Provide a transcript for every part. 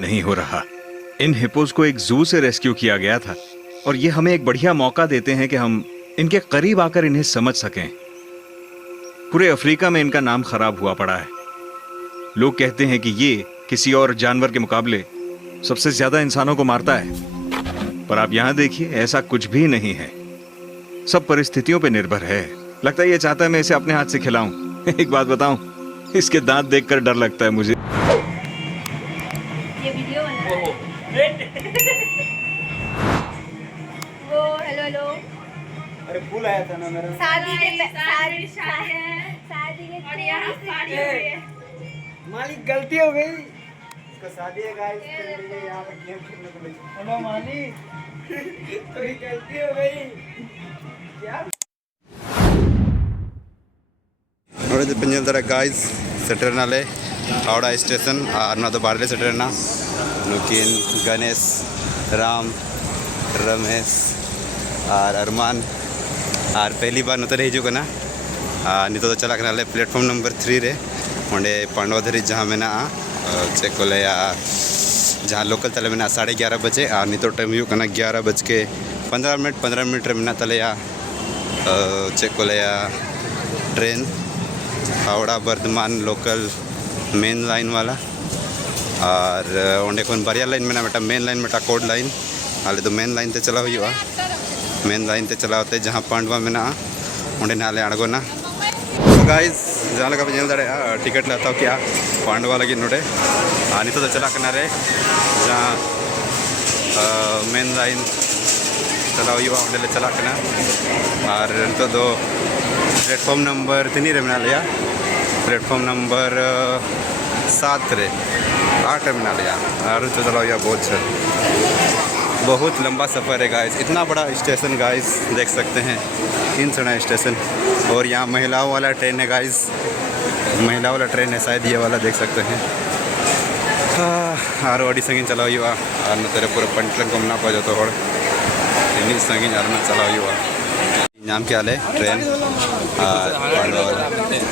नहीं हो रहा। इन हिप्पोज को एक जू से रेस्क्यू किया गया था और ये हमें एक बढ़िया मौका देते हैं कि हम इनके करीब आकर इन्हें समझ सकें। पूरे अफ्रीका में इनका नाम खराब हुआ पड़ा है। लोग कहते हैं कि ये किसी और जानवर के मुकाबले सबसे ज्यादा इंसानों को मारता है, पर आप यहां देखिए, ऐसा कुछ भी नहीं है। सब परिस्थितियों पर निर्भर है। लगता है ये चाहता है मैं इसे अपने हाथ से खिलाऊं। एक बात बताऊं, इसके दांत देखकर डर लगता है मुझे। ये वीडियो बना रहा है। वो हेलो हेलो। अरे फूल आया था ना मेरा। शादी के और यहाँ शादी हो रही है। मालिक गलती हो गई। इसका शादी है गाइस, इसलिए यहाँ पे गेम खेलने को ले। हेलो मालिक, थोड़ी गलती हो गई। क्या? ನೋಡಿದ್ರೆ ಪಂಜಲ್ತಾರೆ ಗಾಯ್ಸ್ ಸೆಟರ್ನಾಲೆ हावड़ा स्टेशन और तो बारले सेटरना नुकिन गणेश राम रमेश और अरमान और पहली बार नतरे हिजुकना नितो तो चला करना प्लेटफॉर्म नंबर 3 रे ओंडे पांडवा धरी जहाँ में ना चेक को ले जहाँ लोकल तले में ना 11:30 बजे और नितो टाइम हुकना 11:15 मिनट रे में तले चेक को ले train Howrah Bardhaman local main line वाला और ओंडे कोन बारिया लाइन में ना बेटा मेन लाइन में कोड लाइन आले तो मेन लाइन ते चला हुआ मेन लाइन ते चला होते जहाँ पांडवा में ना ओंडे नाले अड़गोना। तो गाइस जहाँ लगा पे दड़े टिकट लेता हूँ क्या पांडवा लगी नोडे आनी तो चला करना रे जहाँ मेन लाइन चला हुआ ओंडे चला करना और तो दो प्लेटफॉर्म नंबर 3 रे में लिया प्लेटफॉर्म नंबर 7 रे 8 रे में लिया और तो चला हुआ बहुत लंबा सफ़र है गाइस। इतना बड़ा स्टेशन गाइस देख सकते हैं, इन सड़ा स्टेशन और यहाँ महिलाओं वाला ट्रेन है गाइस, महिला वाला ट्रेन है शायद ये वाला देख सकते हैं। और अड़ी संगी चला हुआ और न तेरे पूरे पंटलन को मना पा जाता और इन्हीं संगी ना चला हुआ नाम क्या है ट्रेन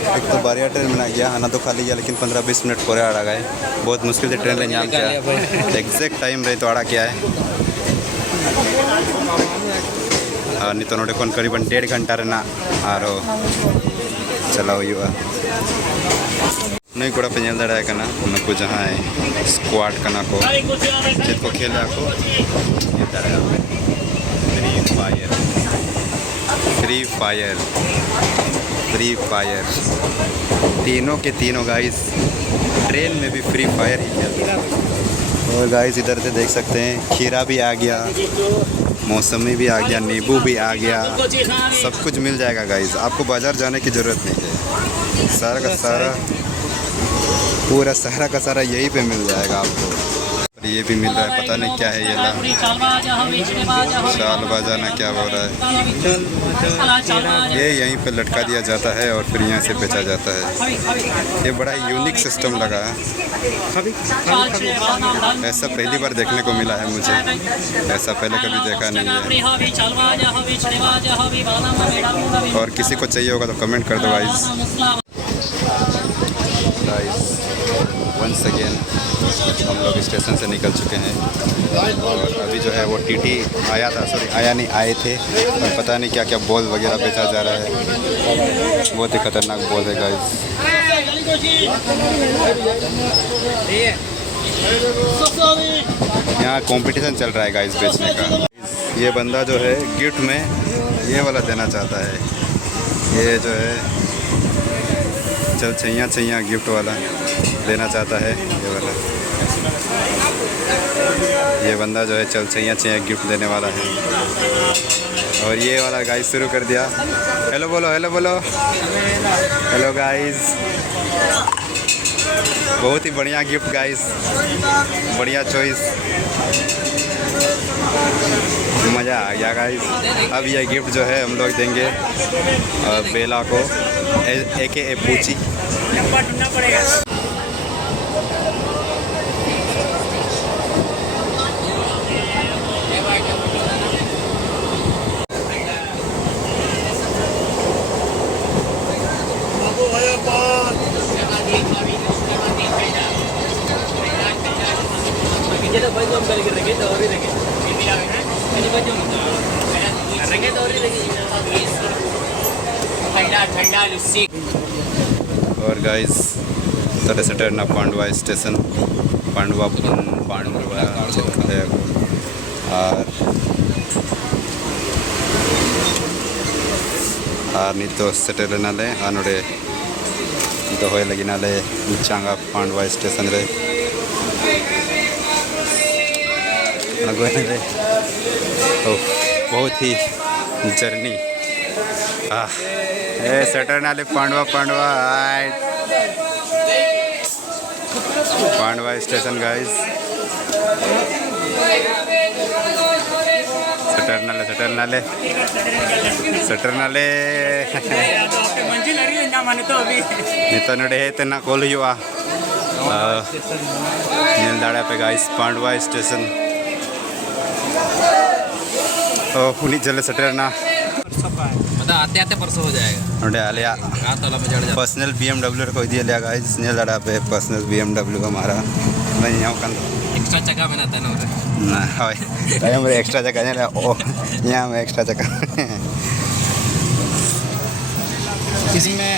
एक तो बारिया ट्रेन में आ गया आना तो खाली गया लेकिन 15-20 मिनट पूरे आड़ा गए। बहुत मुश्किल से ट्रेन ले नाम क्या एग्जैक्ट टाइम रहे तो आड़ा क्या है नहीं तो नोटे कौन करीबन 1.5 घंटा रहना और चला हुआ नहीं कोड़ा पे जल दड़ा करना उनको जहाँ है स्क्वाड करना को जिसको खेला को फ्री फायर तीनों के तीनों गाइस ट्रेन में भी फ्री फायर ही खेलते हैं। और गाइस इधर से देख सकते हैं खीरा भी आ गया, मौसमी भी आ गया, नींबू भी आ गया, सब कुछ मिल जाएगा गाइस। आपको बाज़ार जाने की ज़रूरत नहीं है, सारा का सारा पूरा सारा का सारा यहीं पे मिल जाएगा आपको। ये भी मिल रहा है, पता नहीं क्या है ये शाल बाजाना क्या हो रहा है, ये यहीं पे लटका दिया जाता है और फिर यहाँ से बेचा जाता है। ये बड़ा यूनिक सिस्टम लगा है, ऐसा पहली बार देखने को मिला है मुझे, ऐसा पहले कभी देखा नहीं है। और किसी को चाहिए होगा तो कमेंट कर दो गाइस। वंस अगेन हम लोग स्टेशन से निकल चुके हैं और अभी जो है वो टीटी आया था, सॉरी आया नहीं, आए थे और पता नहीं क्या क्या बॉल वगैरह बेचा जा रहा है, बहुत ही खतरनाक बॉल है गाइस। यहाँ कंपटीशन चल रहा है गाइस बेचने का। ये बंदा जो है गिफ्ट में ये वाला देना चाहता है, ये जो है चल छैया गिफ्ट वाला देना चाहता है ये वाला, ये बंदा जो है चल छैया गिफ्ट देने वाला है। और ये वाला गाइस शुरू कर दिया, हेलो बोलो हेलो बोलो हेलो गाइस। बहुत ही बढ़िया गिफ्ट गाइस, बढ़िया चॉइस, मज़ा आ गया गाइस। अब यह गिफ्ट जो है हम लोग देंगे बेला को AKA पूची। और गाइस तड़े सटर ना पांडवा स्टेशन पांडवा पांडवा और नितो सटर नाले नोड़े दोहे लगी नाले चांगा पांडवा स्टेशन रे बहुत ही जर्नी सटर नाले पांडवा पांडवा स्टेशन गाइस सटर नाले नितो नड़े तना कॉल हुआ नील दाड़ा पे गाइस पांडवा स्टेशन उन्हीं जले सटर ना मतलब आते आते परसों हो जाएगा नोड़े आलिया पर्सनल BMW को दिया लिया गाइस नील दाड़ा पे पर्सनल BMW का मारा मैं यहाँ कन एक्स्ट्रा चक्का में ना तना ना हाय ताया मेरे एक्स्ट्रा चक्का नहीं रहा ओ यहाँ में एक्स्ट्रा चक्का किसी में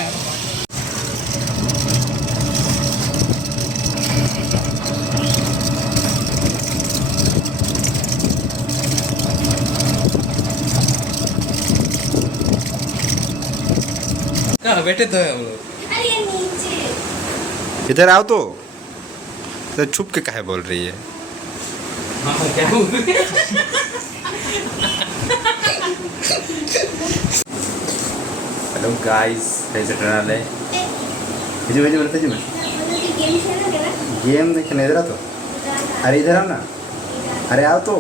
कहाँ बैठे तो है हम लोग अरे ये नीचे इधर आओ तो छुप के काहे बोल रही है क्या हेलो गाइस कैसे ट्रेनल है भेजो भेजो बोलते जी मैं गेम खेलना क्या ना गेम देखने इधर आ तो अरे इधर आओ ना अरे आओ तो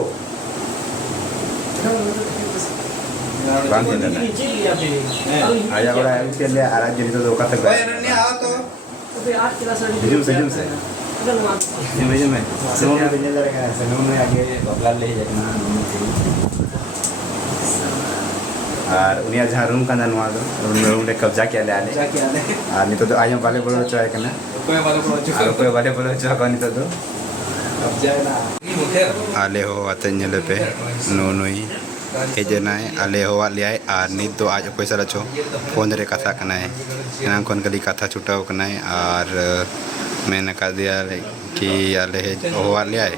बांध दे ना आजा बड़ा है उसके लिए आराज जनी तो धोखा तक आओ तो भेजो से भेजो मैं सुनो में भेजने लगा है सुनो में आगे बबला ले जाना और उन्हें जहाँ रूम का ननवा दो रूम ने कब्जा किया ले आले और नहीं तो आयो वाले बोलो चाहे करना कोई वाले बोलो चाहे करनी तो आले हो आते निले पे नो नोई हेजनाए आले हो आले आए और नित तो आज कोई सारा चो फोन रे कथा करना है ना कौन कली कथा छुटाओ करना है और मैंने कहा दिया कि आले हो आले आए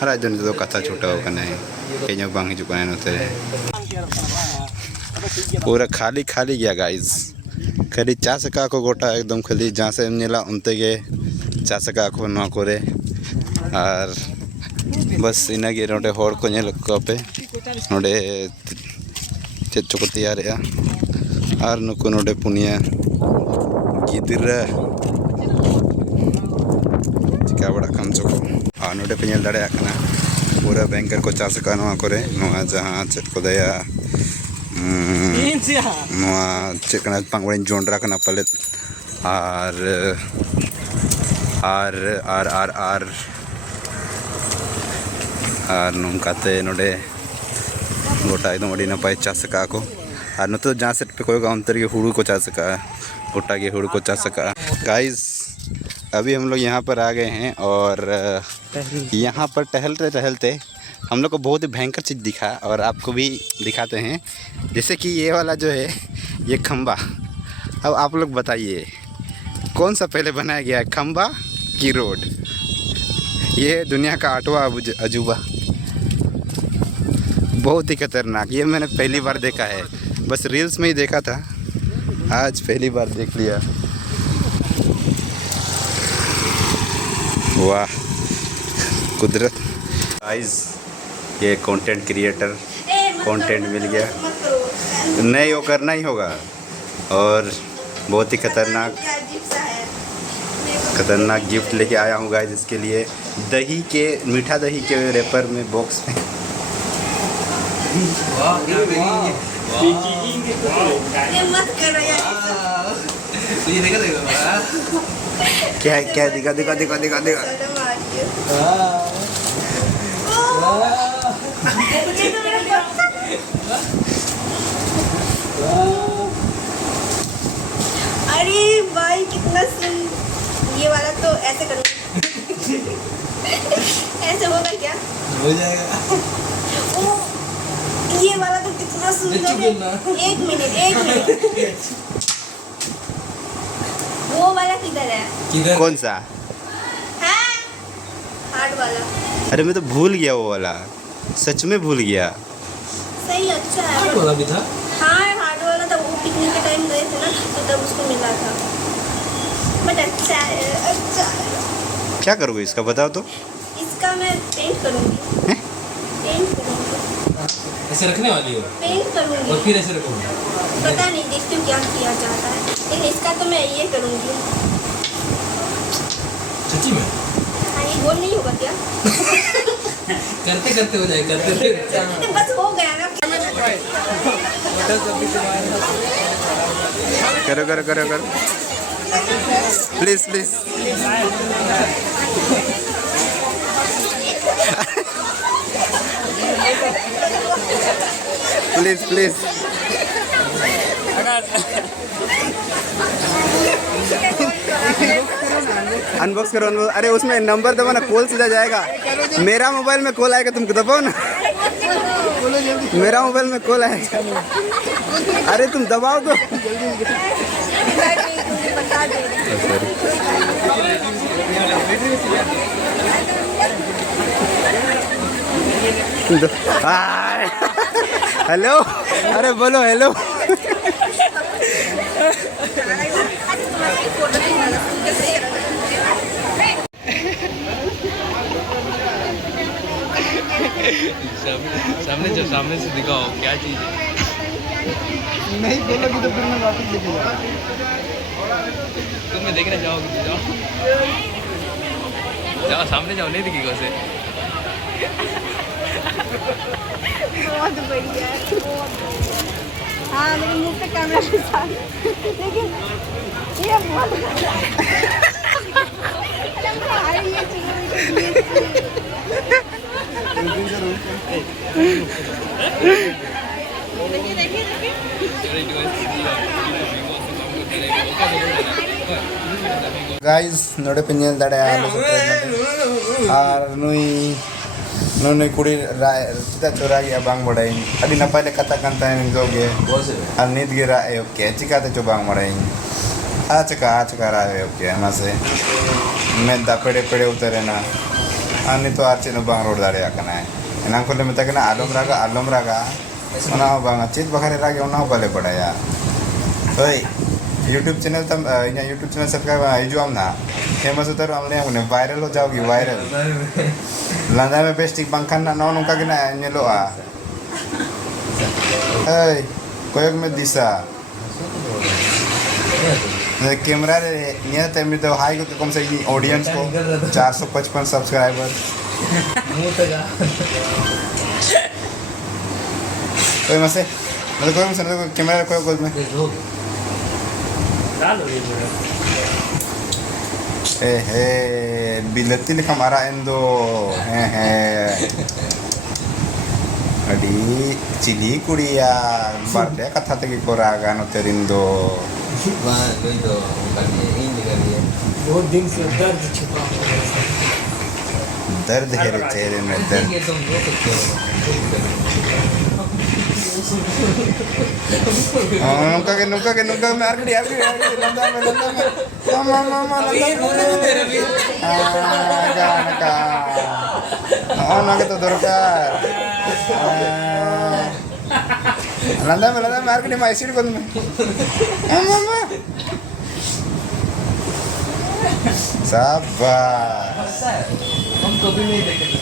हर आज तो कथा छुटाओ करना है कहीं बांग हिजू करना होते पूरा खाली खाली गया गाइस खाली चा सका को गोटा एकदम खाली जहाँ से नीला उनते गए चा सका को ना करे और बस इना गे नोडे होड़ को नेल को पे नोडे चेत चो को तैयार है और नुको नोडे पुनिया गिदिरा चिका बड़ा कम चो और नोडे पे नेल दाड़े आकना पूरा बैंकर को चा सका नोआ करे नोआ जहाँ चेत को दया नोआ चेत कना पांगवड़े जोंडरा कना पलेट और नौकाते नोडे गोटा एकदम अड़ी नपाय चाष का को और नत जहाँ सेट पे कोई अंतर के हुड़ू को चाष का गोटा के हुड़ू को चाष का गाइस अभी हम लोग यहाँ पर आ गए हैं और यहाँ पर टहलते टहलते हम लोग को बहुत ही भयंकर चीज़ दिखा और आपको भी दिखाते हैं जैसे कि ये वाला जो है ये खंबा। अब आप लोग बताइए कौन सा पहले बनाया गया है, खंबा की रोड? ये दुनिया का 8वां अजूबा, बहुत ही खतरनाक। ये मैंने पहली बार देखा है, बस रील्स में ही देखा था, आज पहली बार देख लिया। वाह कुदरत। गाइस ये कंटेंट क्रिएटर, कंटेंट मिल गया, नहीं वो करना ही होगा। और बहुत ही खतरनाक गिफ्ट लेके आया हूँ गाइस इसके लिए। दही के, मीठा दही के रेपर में बॉक्स में। क्या क्या दिखा दिखा दिखा दिखा दिखा। अरे भाई कितना सुन, ये वाला तो ऐसे करूँ ऐसे होगा क्या? हो जाएगा ओ, ये वाला तो कितना सुंदर चुप है। ना। एक मिनट वो वाला किधर है? किधर कौन सा? हाँ, हार्ड वाला अरे मैं तो भूल गया वो वाला, सच में भूल गया। सही अच्छा है। हार्ड वाला भी था हाँ हार्ड वाला था, वो पिकनिक के टाइम गए थे ना तो तब उसको मिला था। बट अच्छा है, अच्छा है। क्या करोगे इसका बताओ तो? इसका मैं पेंट करूँगी। पेंट करूँगी, ऐसे रखने वाली हो पेंट और करूँगी। फिर ऐसे रखोगे पता नहीं, देखती हूँ क्या किया जाता है, लेकिन इसका तो मैं ये करूँगी। सच्ची में हाँ ये गोल नहीं होगा क्या? करते करते हो जाए करते बस हो गया ना। करो करो करो करो, please please. Please please. Unbox करो unbox। अरे उसमें नंबर दबाओ ना, कॉल सीधा जाएगा। मेरा मोबाइल में कॉल आएगा, तुम दबाओ ना। मेरा मोबाइल में कॉल आएगा। अरे तुम दबाओ तो। हेलो, अरे बोलो हेलो। सामने से दिखाओ क्या चीज है नहीं बोलोगी तो फिर मैं वापस लेके जाऊंगा। तुम्हें देखना चाहोगे तो जाओ जाओ सामने जाओ, नहीं दिखेगा उसे बहुत बढ़िया है, बहुत बढ़िया। हाँ मेरे मुंह पे कैमरा के साथ, लेकिन ये बहुत अच्छा है। ये guys नोडे pineal Daro Alo are नुई नुई कुड़ी चिता चोरा गया बांग बड़ाई अभी नपाय ले कथा कंता है निजोगे और नीत गिरा है ओके चिकाते चो बांग बड़ाई आज का रहा है ओके हमारे मैं दा पेड़े पेड़े उतरे ना अन्य तो आज नो बांग रोड दाड़े आकना है इनाम को ले मिता के ना आलम रागा उना बांग चित बखारे रागे उना बाले पड़ाया ओए यूट्यूब चैनल तम इन्हें यूट्यूब चैनल सब्सक्राइब आइजो हम ना फेमस उतर हमने हमने वायरल हो जाओगी वायरल लंदा में बेस्टिक बंखन ना नौ नुका के ना इन्हें लो आ hey कोयक में दिशा कैमरा रे निया तमिल तो हाई को कम से ऑडियंस को 455 सब्सक्राइबर कोई मसे मतलब कोई मसे कैमरा कोई में bilati li kamara endo adi cili kuria barde katha tegi koraga no terindo बहुत दिन से दर्द छुपा हुआ है। दर्द है रे चेहरे में दर्द नुका के मार के लंदा में मामा का ना के तो दरकार लंदा में मार के मैं ऐसे को में मामा शाबाश हम कभी नहीं देखे थे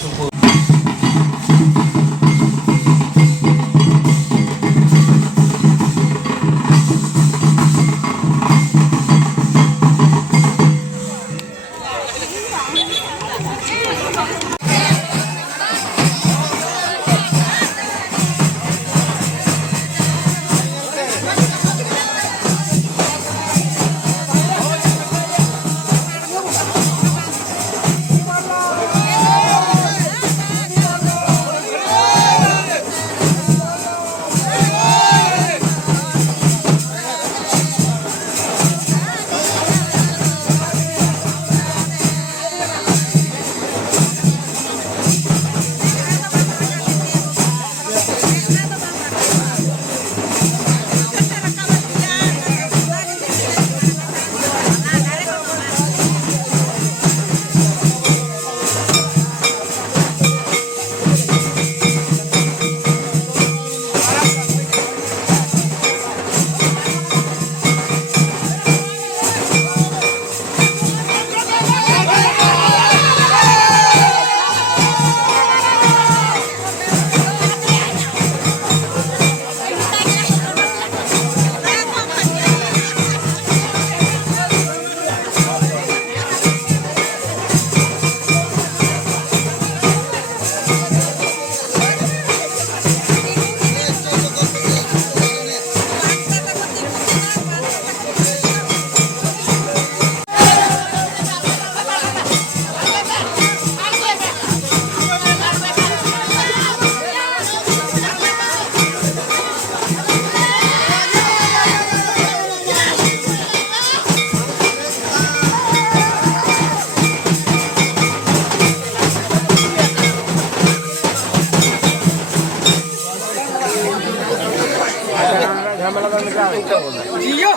जियो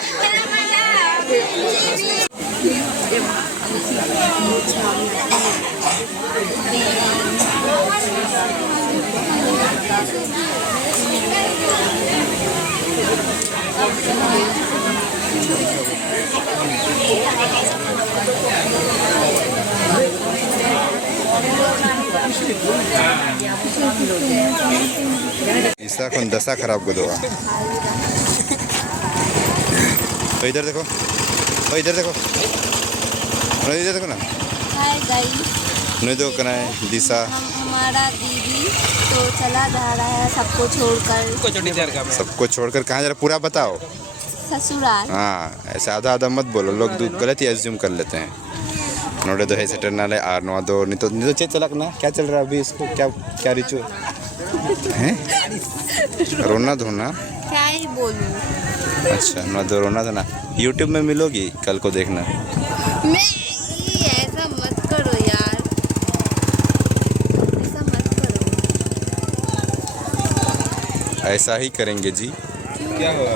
इसका कौन दशा खराब को दोगा तो इधर देखो तो इधर देखो इधर देखो ना हाय गाइस, नहीं तो करना है दिशा हमारा दीदी तो चला जा रहा है सबको छोड़कर सबको छोड़कर कहाँ जा रहा पूरा बताओ। ससुराल। हाँ ऐसे आधा आधा मत बोलो लोग गलत ही एज्यूम कर लेते हैं। नोड़े दो है सेटर नाले आर नवा दो नहीं तो चेक चलक ना क्या चल रहा है अभी इसको क्या क्या रिचु हैं रोना धोना क्या ही बोलूं। अच्छा नवा दो रोना धोना यूट्यूब में मिलोगी कल को देखना। मैं ऐसा मत करो यार, ऐसा मत करो। ऐसा ही करेंगे जी। क्या हुआ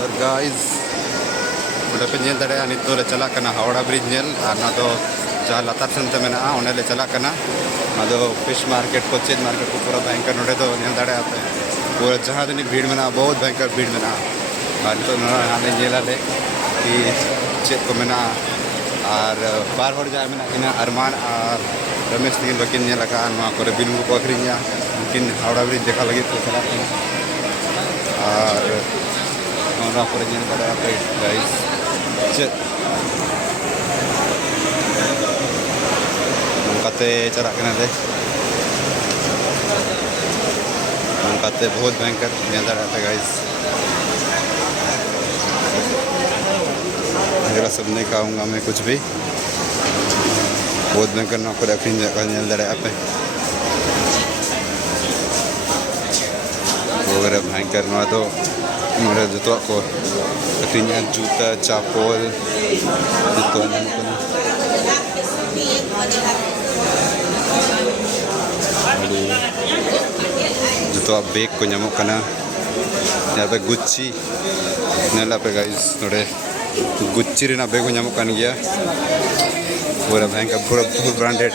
और गाइस उड़े पे नेल दड़े नित ले चला कना हावड़ा ब्रिज नेल और ना तो जहाँ लतार सेनते मेना उन्हें ले चला कना ना फिश मार्केट कोचेज मार्केट को पूरा भयंकर नोड़े तो नेल दड़े आते पूरा जहाँ दिन भीड़ में बहुत भयंकर भीड़ में और तो नाले नेलाले कि चेक को मेना और बार हर जाए मेना इना अरमान और रमेश तीन बकिन नेल का नवा करे बिल को अखरीनिया उनकिन हावड़ा ब्रिज देखा लगे तो चला और नवा करे नेल दड़े आते गाइस चेक नौकाते चला करना दे नौकाते बहुत भयंकर नेल दड़े आते गाइस मेरा सब नहीं खाऊंगा मैं कुछ भी बहुत भयंकर नौकर अखरीन नेल दड़े आते वगैरह भयंकर नवा तो मेरे जूता को अखरीन जूता चापोल जूता जूता बैग को नामो कना यहाँ पे गुच्ची नेला पे गाइस नोड़े गुच्ची रेना बैग को नामो कन गया पूरा भयंकर पूरा फुल ब्रांडेड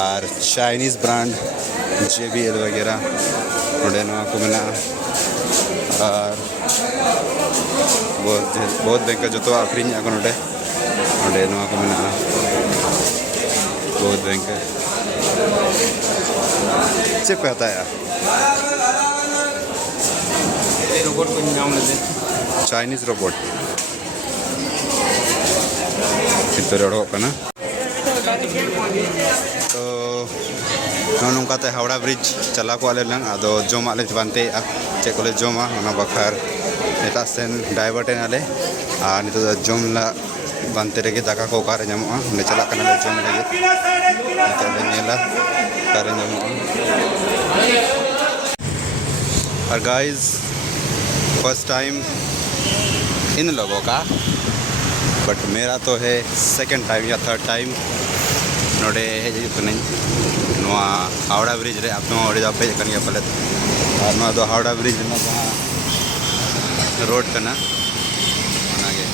और चाइनीज़ ब्रांड JBL वगैरह नोड़े नवा को मेना और बहुत भयंकर जो तो अखरीन आको नोड़े नोड़े नवा को मेना बहुत भयंकर चेक पे आता है रोबोट को नाम लेते चाइनीज़ रोबोट इतना रड़ो कना तो नौकाते हावड़ा ब्रिज चला को आले लंग आदो जोमा ले बनते चेक को ले जोमा ओना बखार नेता सेन डाइवर्टेन आले आ नितो जोम ला बनते रगे दाका को कार जामो ने चला कना ले जोम लगे नितो ले नेला कार जामो और गाइस फर्स्ट टाइम इन लोगों का बट मेरा तो है सेकंड टाइम या थर्ड टाइम नोड़े नवा हावड़ा ब्रिज रे आप नवा ओडिजा पे कन गया पले और नवा दो हावड़ा ब्रिज ना जहाँ रोड कना ओनागे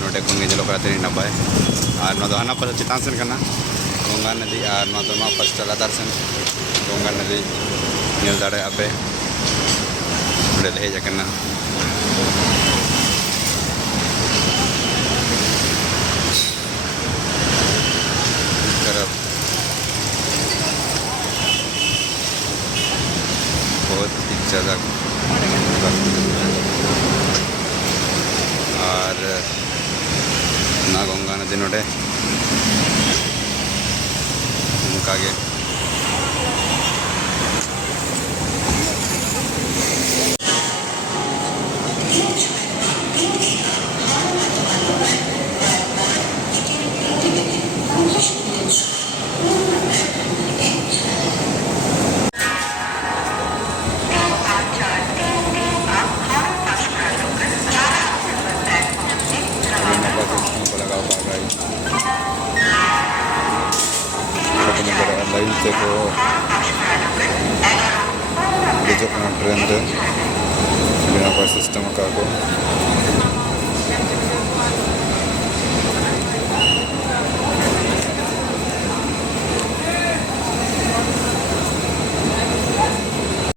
नोटे कुन गे जलो करते नपाय और नो दो हना पर चितान सेन करना गंगा नदी और नो दो मा फर्स्ट लादार सेन गंगा नदी नेल दाड़े आपे उड़े ले जकना तरफ बहुत ज़्यादा और ना गंगा नदी नोटे उनका के lain teko besok na trend dengan apa sistem aku